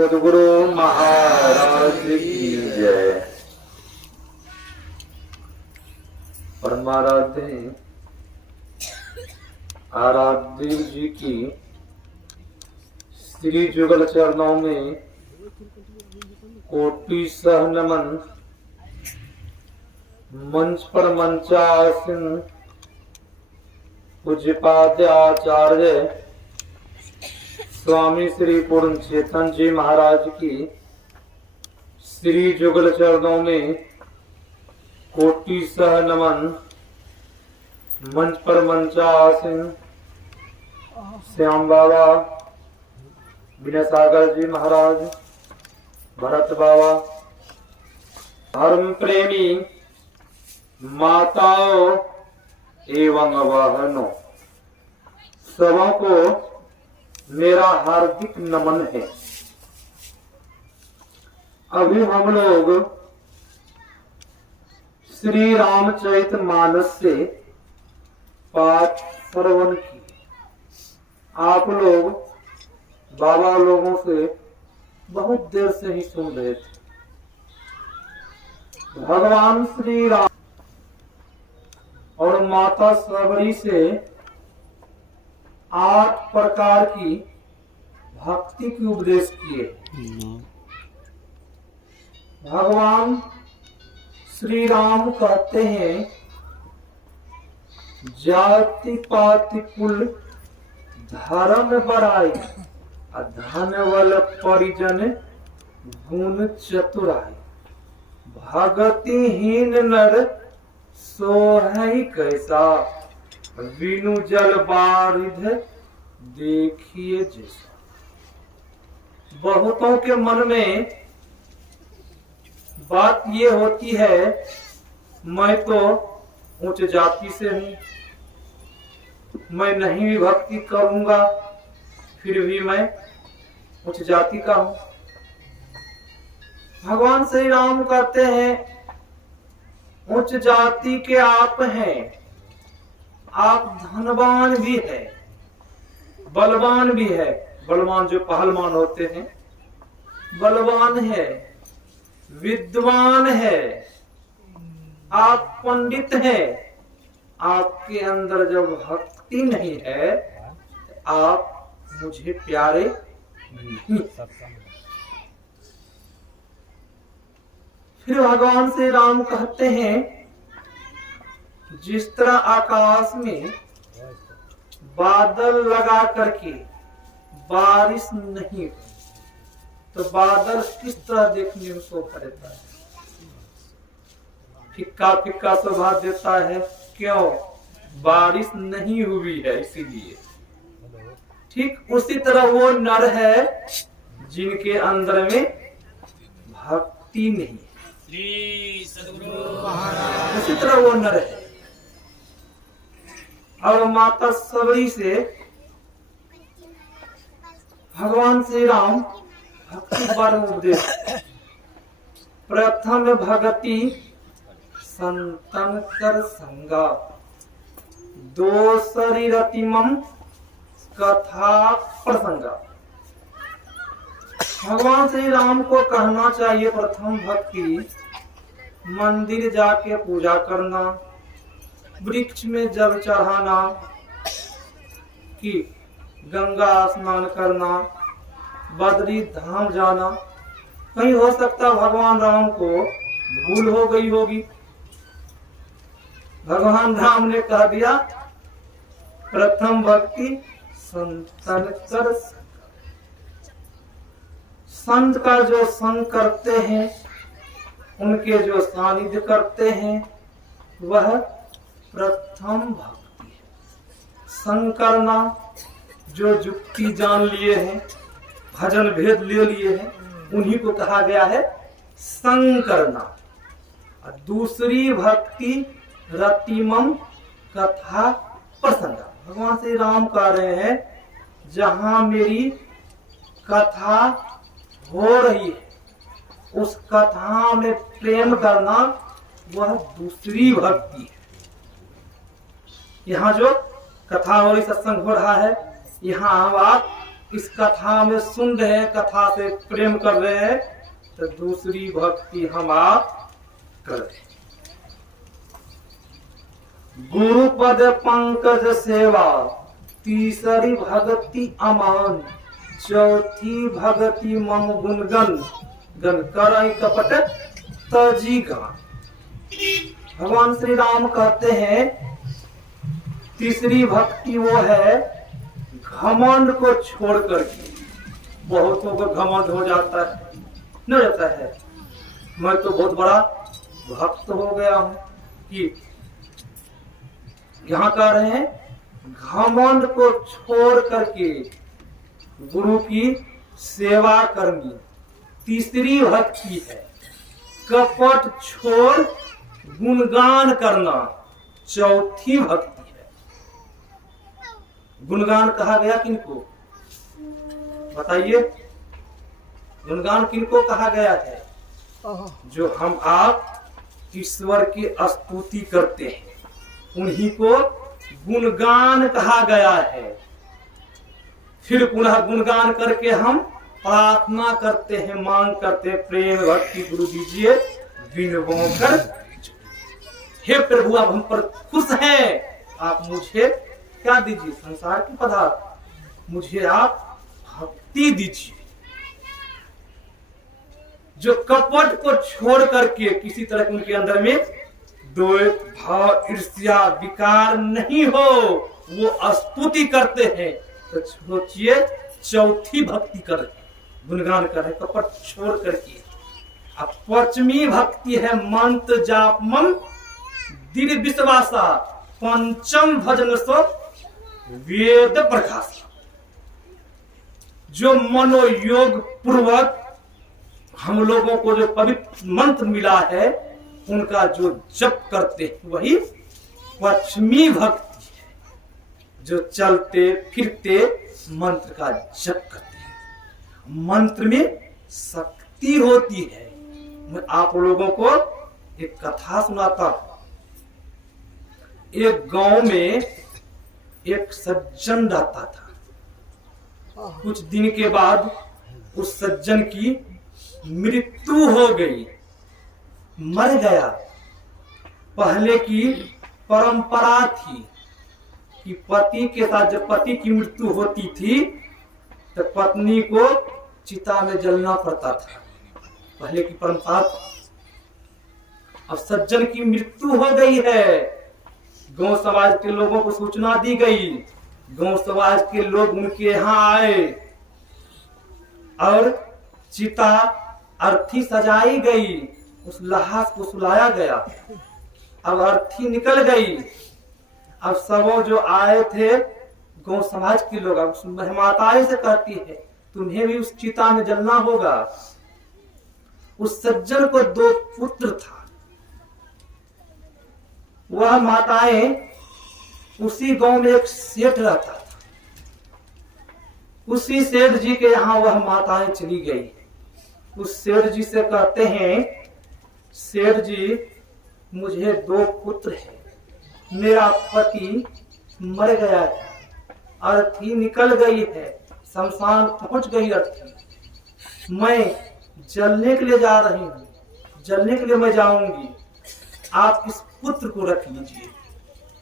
सद्गुरु महाराज की जय। परमाराध्य आराध्य जी की श्री जुगल चरणों में कोटि सह नमन। मंच पर मंचासीन पूज्यपाद आचार्य स्वामी श्री पूर्ण चेतन जी महाराज की श्री जुगल चरणों में कोटि सह नमन। मंच पर मंचासीन श्याम बाबा, विनय सागर जी महाराज, भरत बाबा, धर्म प्रेमी माताओं एवं बहनों, सबों को मेरा हार्दिक नमन है। अभी हम लोग श्री रामचरितमानस से पाठ श्रवण की। आप लोग बाबा लोगों से बहुत देर से ही सुन रहे थे। भगवान श्री राम और माता सबरी से 8 प्रकार की भक्ति की उपदेश किए। भगवान श्री राम कहते हैं, जाति पाति कुल धर्म बड़ाई, धन बल परिजन गुण चतुराई, भगतिहीन नर सोहै कैसा, बिनु जल बारिध देखिए जैसा। बहुतों के मन में बात ये होती है, मैं तो उच्च जाति से हूँ, मैं नहीं भी भक्ति करूंगा फिर भी मैं उच्च जाति का हूँ। भगवान श्री राम कहते हैं, उच्च जाति के आप हैं, आप धनवान भी है, बलवान भी है। बलवान जो पहलवान होते हैं, बलवान है, विद्वान है, आप पंडित हैं। आपके अंदर जब भक्ति नहीं है, आप मुझे प्यारे नहीं। फिर भगवान श्री राम कहते हैं, जिस तरह आकाश में बादल लगा करके बारिश नहीं, तो बादल किस तरह देखने में शोभा देता है, फिक्का फिक्का शोभा देता है। क्यों? बारिश नहीं हुई है इसीलिए। ठीक उसी तरह वो नर है जिनके अंदर में भक्ति नहीं, उसी तरह वो नर है। अब माता सबरी से भगवान श्री राम भक्ति पर उपदेश। प्रथम भगति संतन कर संगा, दोसरी रतिमम कथा प्रसंगा। भगवान श्री राम को कहना चाहिए, प्रथम भक्ति मंदिर जाके पूजा करना, वृक्ष में जल चढ़ाना, कि गंगा स्नान करना, बद्री धाम जाना। कहीं हो सकता भगवान राम को भूल हो गई होगी, भगवान राम ने कह दिया प्रथम भक्ति संतन कर। संत का जो संग करते हैं, उनके जो सानिध्य करते हैं, वह प्रथम भक्ति है। संग करना, जो जुक्ति जान लिए हैं, भजन भेद ले लिए हैं, उन्हीं को कहा गया है संग करना। दूसरी भक्ति रतिमम कथा प्रसंगा। भगवान श्री राम कह रहे हैं, जहां मेरी कथा हो रही है, उस कथा में प्रेम करना, वह दूसरी भक्ति है। यहाँ जो कथा हो रही, सत्संग हो रहा है, यहाँ आप इस कथा में सुन रहे हैं, कथा से प्रेम कर रहे हैं, तो दूसरी भक्ति हम आप करें। गुरु पद पंकज सेवा, तीसरी भक्ति अमान, चौथी भक्ति मम गुणगन, गन करई कपट तजी गान। भगवान श्री राम कहते हैं तीसरी भक्ति वो है घमंड को छोड़ करके। बहुतों को घमंड हो जाता है, न जाता है, मैं तो बहुत बड़ा भक्त हो गया हूं, कि यहाँ कह रहे हैं घमंड को छोड़ करके गुरु की सेवा करनी तीसरी भक्ति है। कपट छोड़ गुणगान करना चौथी भक्ति है। गुणगान कहा गया किनको, बताइए? गुणगान किनको कहा गया है? जो हम आप ईश्वर की स्तुति करते हैं, उन्हीं को गुणगान कहा गया है। फिर पुनः गुणगान करके हम प्रार्थना करते हैं, मांग करते हैं, प्रेम भक्ति गुरु दीजिए विनवो कर। हे प्रभु, आप हम पर खुश हैं, आप मुझे क्या दीजिए? संसार के पदार्थ, मुझे आप भक्ति दीजिए। जो कपट को छोड़ करके किसी तरह उनके अंदर में द्वेष भाव ईर्ष्या विकार नहीं हो, वो स्तुति करते हैं। तो सोचिए चौथी भक्ति कर गुणगान कर रहे, कपट छोड़ करके। अब पंचमी भक्ति है मंत्र जाप मम दृढ़ विश्वासा, पंचम भजन सो वेद प्रकाश। जो मनोयोग पूर्वक हम लोगों को जो पवित्र मंत्र मिला है, उनका जो जप करते हैं, वही पंचमी भक्ति है। जो चलते फिरते मंत्र का जप करते हैं, मंत्र में शक्ति होती है। मैं आप लोगों को एक कथा सुनाता हूं। एक गांव में एक सज्जन रहता था। कुछ दिन के बाद उस सज्जन की मृत्यु हो गई, मर गया। पहले की परंपरा थी कि पति के साथ जब पति की मृत्यु होती थी तो पत्नी को चिता में जलना पड़ता था, पहले की परंपरा थी। अब सज्जन की मृत्यु हो गई है, गांव समाज के लोगों को सूचना दी गई। गांव समाज के लोग उनके यहाँ आए और चिता अर्थी सजाई गई, उस लाश को सुलाया गया। अब अर्थी निकल गई। अब सब जो आए थे गांव समाज के लोग, अब माताएं से कहती है तुम्हें भी उस चिता में जलना होगा। उस सज्जन को 2 पुत्र था। वह माताएं, उसी गांव में एक सेठ रहता था, उसी सेठ जी के यहाँ वह माताएं चली गई। उस सेठ जी से कहते हैं सेठ जी मुझे 2 पुत्र हैं, मेरा पति मर गया है, अर्थी निकल गई है, शमशान पहुंच गई अर्थी, मैं जलने के लिए जा रही हूँ, जलने के लिए मैं जाऊंगी, आप इस पुत्र को रख लीजिए,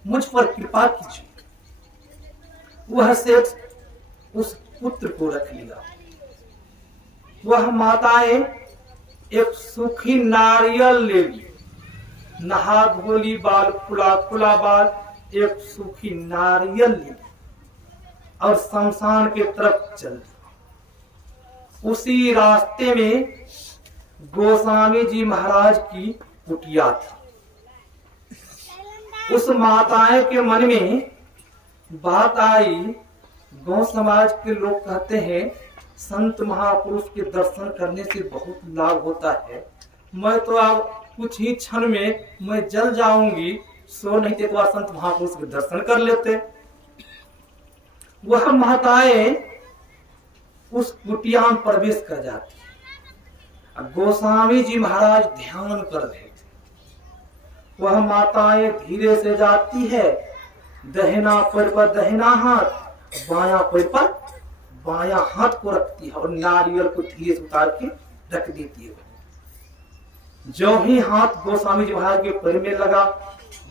मुझ पर कृपा कीजिए। वह सेठ उस पुत्र को रख लिया। वह माताएं एक सूखी नारियल ले ली, नहा धोली, बाल खुला खुला बाल, एक सूखी नारियल ले ली और शमशान के तरफ चल दी। उसी रास्ते में गोस्वामी जी महाराज की कुटिया थी। उस माताएं के मन में बात आई, गांव समाज के लोग कहते हैं संत महापुरुष के दर्शन करने से बहुत लाभ होता है, मैं तो अब कुछ ही क्षण में मैं जल जाऊंगी, सो नहीं थे तो संत महापुरुष के दर्शन कर लेते। वह माताएं उस कुटिया में प्रवेश कर जाती। गोस्वामी जी महाराज ध्यान कर रहे थे। वह माताएं धीरे से जाती है, दहिना पैर पर दहिना हाथ, बायां पैर पर बायां हाथ को रखती है और नारियल को धीरे से उतार के रख देती है। जो ही हाथ गोस्वामी जी महाराज के पैर में लगा,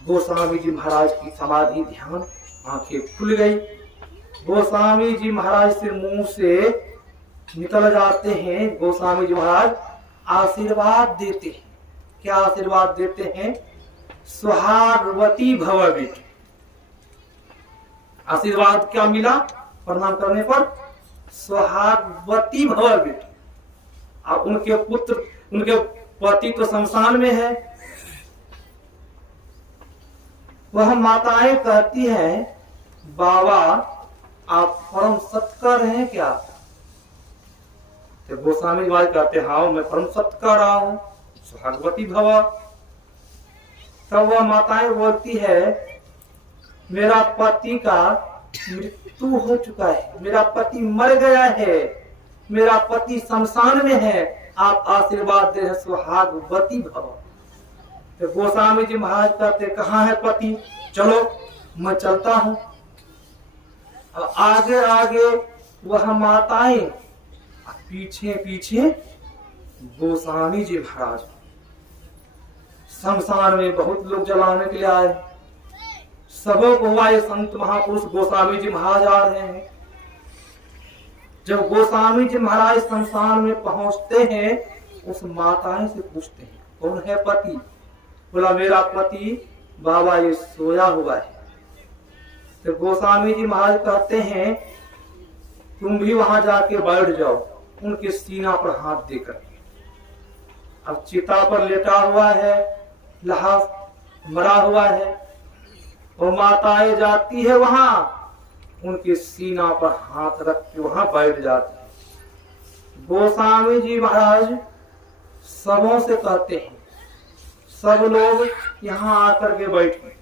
गोस्वामी जी महाराज की समाधि ध्यान, आंखें खुल गई। गोस्वामी जी महाराज से मुंह से निकल जाते हैं, गोस्वामी जी महाराज आशीर्वाद देते हैं। क्या आशीर्वाद देते हैं? सुहागवती भव बेटी। आशीर्वाद क्या मिला प्रणाम करने पर? सुहागवती भव बेटी। अब उनके पुत्र, उनके पति तो शमशान में है। वह माताएं कहती हैं, बाबा आप परम सत्कार हैं क्या? तो गोस्वामी जी महाराज कहते हैं, हाँ मैं परम सत्य कर रहा हूं, सुहागवती भव। तब वह माताएं बोलती है, मेरा पति का मृत्यु हो चुका है, मेरा पति मर गया है, मेरा पति शमशान में है, आप आशीर्वाद दे, सुहागवती भव। तो गोस्वामी जी महाराज कहते, कहाँ है पति? चलो मैं चलता हूं। अब आगे आगे वह माताएं, पीछे पीछे गोस्वामी जी महाराज। शमशान में बहुत लोग जलाने के लिए आए, सबों को हुआ ये संत महापुरुष गोस्वामी जी महाराज आ रहे हैं। जब गोस्वामी जी महाराज शमशान में पहुंचते हैं, उस माताएं से पूछते हैं, कौन है पति? बोला मेरा पति बाबा ये सोया हुआ है। तो गोस्वामी जी महाराज कहते हैं, तुम भी वहां जाके बैठ जाओ, उनके सीना पर हाथ देकर। अब चिता पर लेटा हुआ है, लाश मरा हुआ है, वो माताएं जाती है वहां, उनके सीना पर हाथ रख के वहां बैठ जाते हैं। गोस्वामी जी महाराज सबों से कहते हैं, सब लोग यहाँ आकर के बैठ गए।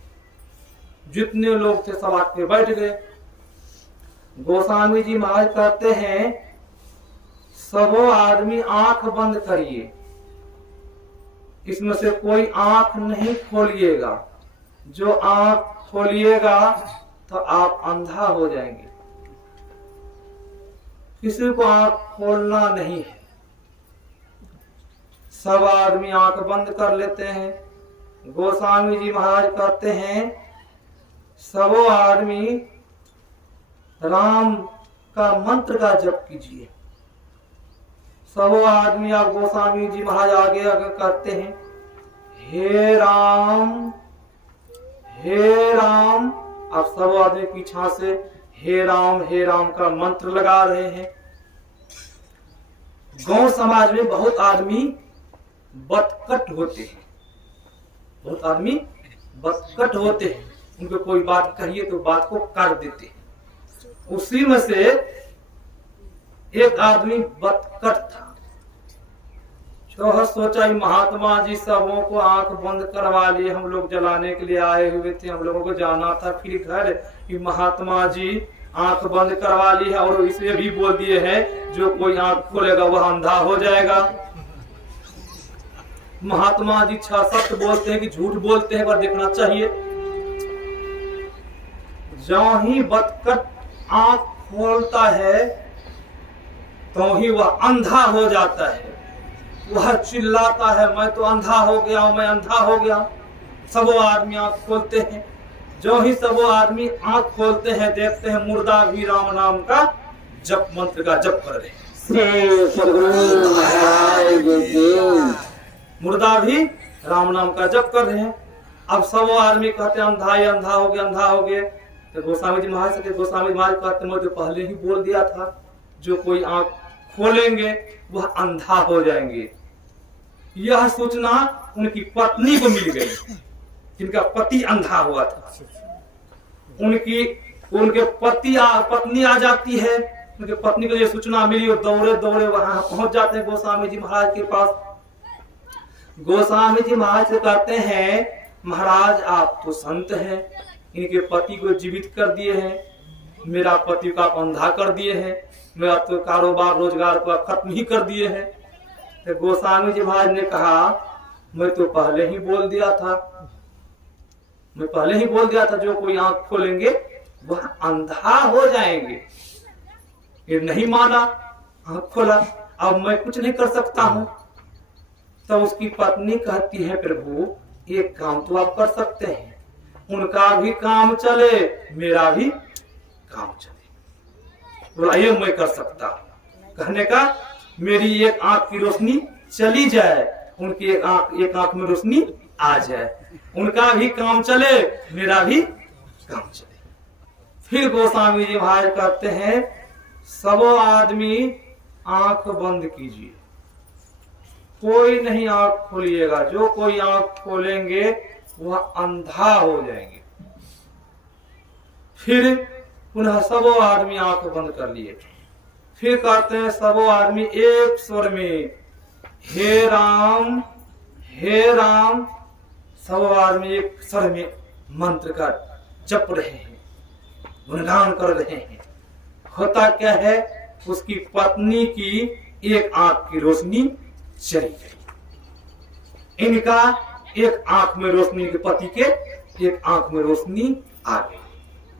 जितने लोग थे सब आके बैठ गए। गोस्वामी जी महाराज कहते हैं, सबों आदमी आंख बंद करिए, इसमें से कोई आंख नहीं खोलिएगा। जो आंख खोलिएगा तो आप अंधा हो जाएंगे। किसी को आंख खोलना नहीं है। सब आदमी आंख बंद कर लेते हैं। गोस्वामी जी महाराज कहते हैं, सबों आदमी राम का मंत्र का जप कीजिए। सबों आदमी, आप गोस्वामी जी महाराज आगे आगे कहते हैं, हे राम हे राम। आप सब आदमी पीछा से हे राम का मंत्र लगा रहे हैं। गांव समाज में बहुत आदमी बतकट होते हैं, बहुत आदमी बतकट होते हैं। उनको कोई बात कहिए तो बात को काट देते हैं। उसी में से एक आदमी बतकट था। तो सोचा महात्मा जी सबों को आंख बंद करवा लिए, हम लोग जलाने के लिए आए हुए थे, हम लोगों को जाना था फिर घर। कि महात्मा जी आंख बंद करवा ली है और इसे भी बोल दिए हैं, जो कोई आंख खोलेगा वह अंधा हो जाएगा। महात्मा जी सत्य बोलते हैं कि झूठ बोलते हैं, पर देखना चाहिए। जो ही बतकट आंख खोलता है तो ही वह अंधा हो जाता है। वह चिल्लाता है, मैं तो अंधा हो गया हूं, मैं अंधा हो गया। सबों आदमी आंख खोलते हैं। जो ही सबों आदमी आंख खोलते हैं, देखते हैं मुर्दा भी राम नाम का जप मंत्र का जप कर रहे हैं। मुर्दा भी राम नाम का जप कर रहे हैं। अब सबों आदमी कहते हैं अंधा ही अंधा हो गया, अंधा हो गया। तो गोस्वामी जी महाराज कहते, मैं तो पहले ही बोल दिया था, जो कोई आंख खोलेंगे वह अंधा हो जाएंगे। यह सूचना उनकी पत्नी को मिल गई, जिनका पति अंधा हुआ था। उनके पत्नी आ जाती है। उनके पत्नी को यह सूचना मिली और दौड़े दौड़े वहां पहुंच जाते हैं गोस्वामी जी महाराज के पास। गोस्वामी जी महाराज से कहते हैं, महाराज आप तो संत हैं, इनके पति को जीवित कर दिए हैं, मेरा पति को आप अंधा कर दिए हैं, मेरा तो कारोबार रोजगार को खत्म ही कर दिए हैं। तो गोस्वामी जी महाराज ने कहा, मैं तो पहले ही बोल दिया था, मैं पहले ही बोल दिया था, जो कोई आंख खोलेंगे वह अंधा हो जाएंगे। ये नहीं माना, आंख खोला, अब मैं कुछ नहीं कर सकता हूं। तो उसकी पत्नी कहती है प्रभु एक काम तो आप कर सकते हैं, उनका भी काम चले मेरा भी काम चले। बोला ये मैं कर सकता हूं। कहने का मेरी एक आंख की रोशनी चली जाए, उनकी एक आंख में रोशनी आ जाए, उनका भी काम चले मेरा भी काम चले। फिर गोस्वामी जी महाराज कहते हैं सबो आदमी आंख बंद कीजिए, कोई नहीं आंख खोलिएगा, जो कोई आंख खोलेंगे वह अंधा हो जाएंगे। फिर पुनः सबो आदमी आंख बंद कर लिए। फिर कहते हैं सबो आदमी एक स्वर में हे राम हे राम, सबो आदमी एक स्वर में मंत्र का जप रहे हैं, गुणगान कर रहे हैं। होता क्या है, उसकी पत्नी की एक आंख की रोशनी चली गई, इनका एक आंख में रोशनी, के पति के एक आंख में रोशनी आ गई।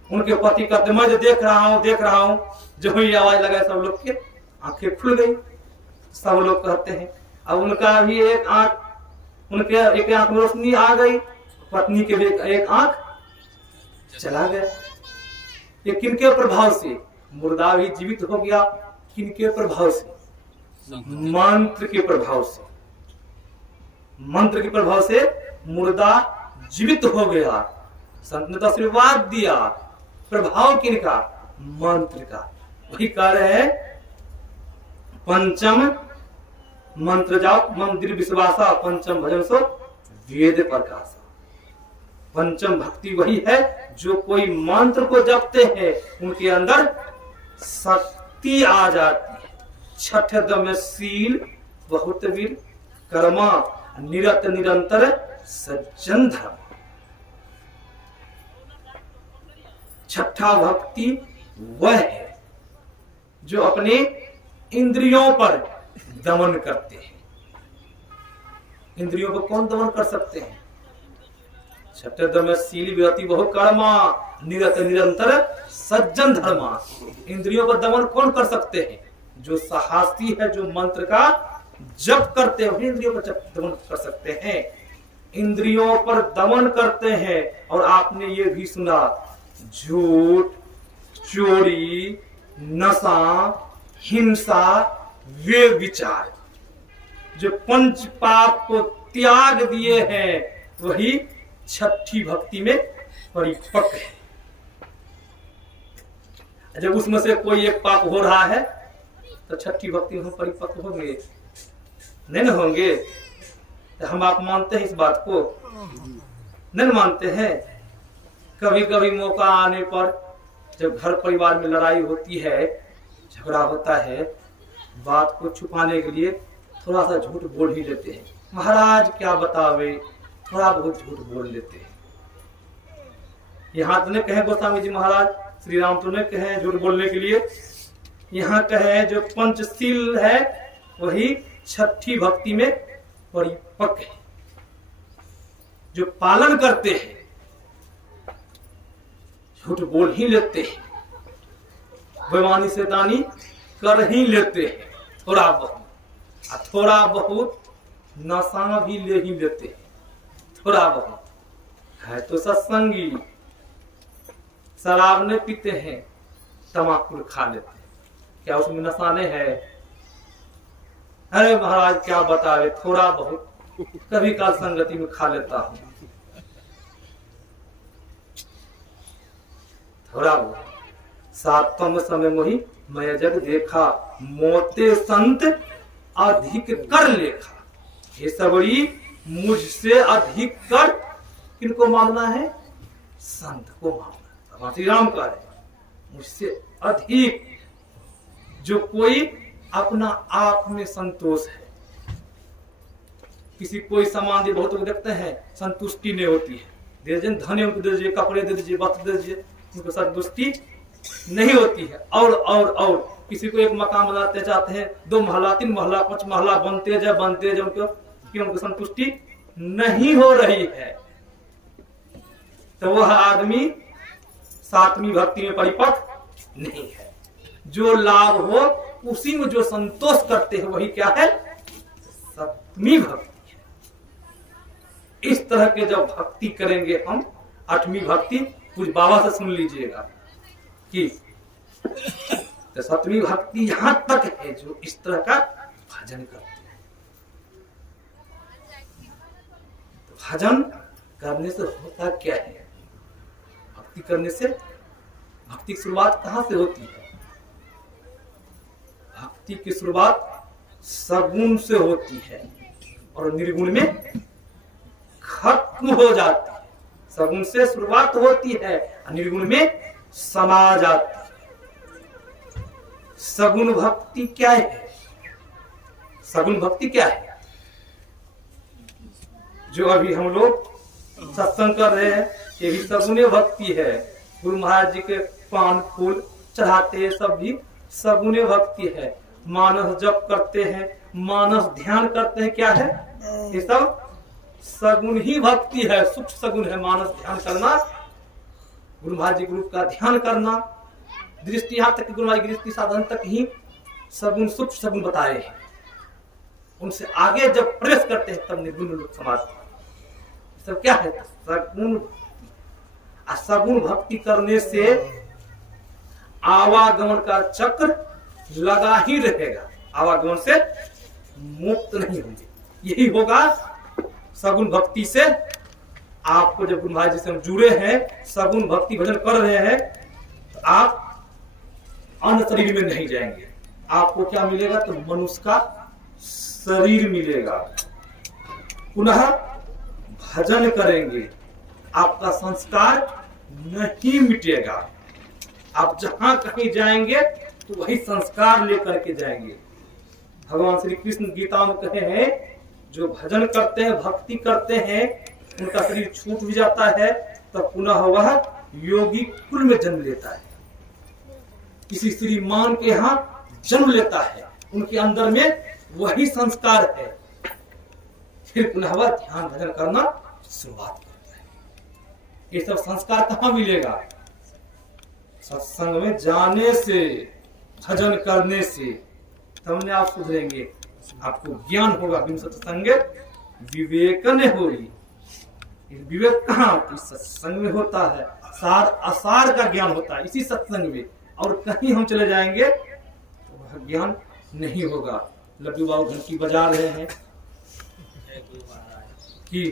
उनके पति कहते मैं जो देख रहा हूं, जो ही आवाज लगा सब लोग के आंखें खुल गई। सब लोग कहते हैं अब उनका भी एक आंख, उनके एक आंख में रोशनी आ गई, पत्नी के भी एक आंख चला गया। ये किनके प्रभाव से? मुर्दा भी जीवित हो गया। किनके प्रभाव से? मंत्र के प्रभाव से। मंत्र के प्रभाव से मुर्दा जीवित हो गया। संत ने तो आशीर्वाद दिया। प्रभाव किनका? मंत्र का। वही कह रहे हैं पंचम मंत्र जाप मंदिर विश्वासा, पंचम भजन सो वेद प्रकाशा। पंचम भक्ति वही है जो कोई मंत्र को जपते हैं उनके अंदर शक्ति आ जाती है। छठ दम शील बहुत वीर कर्मा निरत निरंतर सज्जन धर्म। छठा भक्ति वह है जो अपने इंद्रियों पर दमन करते हैं। इंद्रियों पर कौन दमन कर सकते हैं? छठ दम शील व्यति बहु कर्मा निरत निरंतर सज्जन धर्मा। इंद्रियों पर दमन कौन कर सकते हैं? जो साहसी है, जो मंत्र का जप करते हैं, इंद्रियों पर दमन कर सकते हैं। इंद्रियों पर दमन करते हैं। और आपने ये भी सुना झूठ, चोरी, नशा, हिंसा, वे विचार जो पंच पाप को त्याग दिए हैं वही छठी भक्ति में परिपक्व है। जब उसमें से कोई एक पाप हो रहा है तो छठी भक्ति में परिपक्व होंगे? नहीं न होंगे। तो हम आप मानते हैं इस बात को? नहीं मानते हैं। कभी कभी मौका आने पर जब घर परिवार में लड़ाई होती है, झगड़ा होता है, बात को छुपाने के लिए थोड़ा सा झूठ बोल ही लेते हैं। महाराज क्या बतावे, थोड़ा बहुत झूठ बोल लेते हैं। यहाँ तो नहीं कहे गोस्वामी जी महाराज, श्री राम तो नहीं कहे झूठ बोलने के लिए। यहाँ कहे जो पंचशील है वही छठी भक्ति में परिपक्व है, जो पालन करते हैं, झूठ बोल ही लेते हैं, बेईमानी से दानी कर ही लेते हैं, थोड़ा बहुत नशा भी ले ही लेते हैं। थोड़ा बहुत है तो सत्संगी, शराब नहीं पीते हैं, तमाकू खा लेते हैं, क्या उसमें नशा नहीं है? अरे महाराज क्या बतावे, थोड़ा बहुत कभी काल संगति में खा लेता हूं, थोड़ा बहुत। सातम समय मोही मैं जग देखा, मोते संत अधिक कर लेखा। ये सबड़ी मुझसे अधिक कर किनको मानना है? संत को मानना। श्री राम कह रहे मुझसे अधिक, जो कोई अपना आप में संतोष है। किसी कोई सामान दे, बहुत लोग देखते हैं संतुष्टि नहीं होती है, दे दीजिए धन उनको दे दीजिए, कपड़े दे दीजिए, वस्त्र दे दीजिए, उनको संतुष्टि नहीं होती है। और किसी को एक मकान बनाते जाते हैं, 2 महला 3 महला 5 महला बनते जाए उनको संतुष्टि नहीं हो रही है, तो वह आदमी सातवीं भक्ति में परिपक्व नहीं है। जो लाभ हो उसी में जो संतोष करते हैं वही क्या है, सप्तमी भक्ति है। इस तरह के जब भक्ति करेंगे हम, आठवीं भक्ति कुछ बाबा से सुन लीजिएगा कि तो सप्तमी भक्ति यहां तक है जो इस तरह का भजन करते हैं। तो भजन करने से होता क्या है, भक्ति करने से, भक्ति की शुरुआत कहां से होती है? भक्ति की शुरुआत सगुण से होती है और निर्गुण में खत्म हो जाती है। सगुण से शुरुआत होती है और निर्गुण में समा जाती है। सगुण भक्ति क्या है? सगुण भक्ति क्या है? जो अभी हम लोग सत्संग कर रहे हैं ये भी सगुण भक्ति है। गुरु महाराज जी के पान फूल चढ़ाते हैं, सब भी सगुण भक्ति है। मानस जप करते हैं, मानस ध्यान करते हैं, क्या है ये सब सगुण ही भक्ति है, सूक्ष्म सगुण है। मानस ध्यान करना, गुरु महाराज जी ग्रुप का ध्यान करना, दृष्टि यहाँ तक गुरु महाराज दृष्टि साधन तक ही सगुण सूक्ष्म सगुण बताए हैं। उनसे आगे जब प्रवेश करते हैं तब निर्गुण लोग समाधि, सब क्या है सगुण। सगुण भक्ति करने से आवागमन का चक्र लगा ही रहेगा, आवागमन से मुक्त नहीं होंगे। यही होगा सगुण भक्ति से। आपको जब गुरु महाराज जी से हम जुड़े हैं, सगुण भक्ति भजन कर रहे हैं, तो आप अन्य शरीर में नहीं जाएंगे। आपको क्या मिलेगा? तो मनुष्य का शरीर मिलेगा। पुनः भजन करेंगे, आपका संस्कार नहीं मिटेगा। आप जहां कहीं जाएंगे तो वही संस्कार लेकर के जाएंगे। भगवान श्री कृष्ण गीता में कहे हैं, जो भजन करते हैं, भक्ति करते हैं, उनका शरीर छूट भी जाता है तो पुनः वह योगी कुल में जन्म लेता है, किसी श्रीमान के यहाँ जन्म लेता है, उनके अंदर में वही संस्कार है। फिर पुनः वह ध्यान भजन करना शुरुआत करता है। ये सब संस्कार कहाँ मिलेगा? सत्संग में जाने से, भजन करने से, तब आप सुधरेंगे, आपको ज्ञान होगा। बिन सत्संग विवेक ने होगी। विवेक कहाँ? सत्संग में होता है। सार असार का ज्ञान होता है इसी सत्संग में, और कहीं हम चले जाएंगे तो वह ज्ञान नहीं होगा। लड्डू बाबू घंटी बजा रहे हैं कि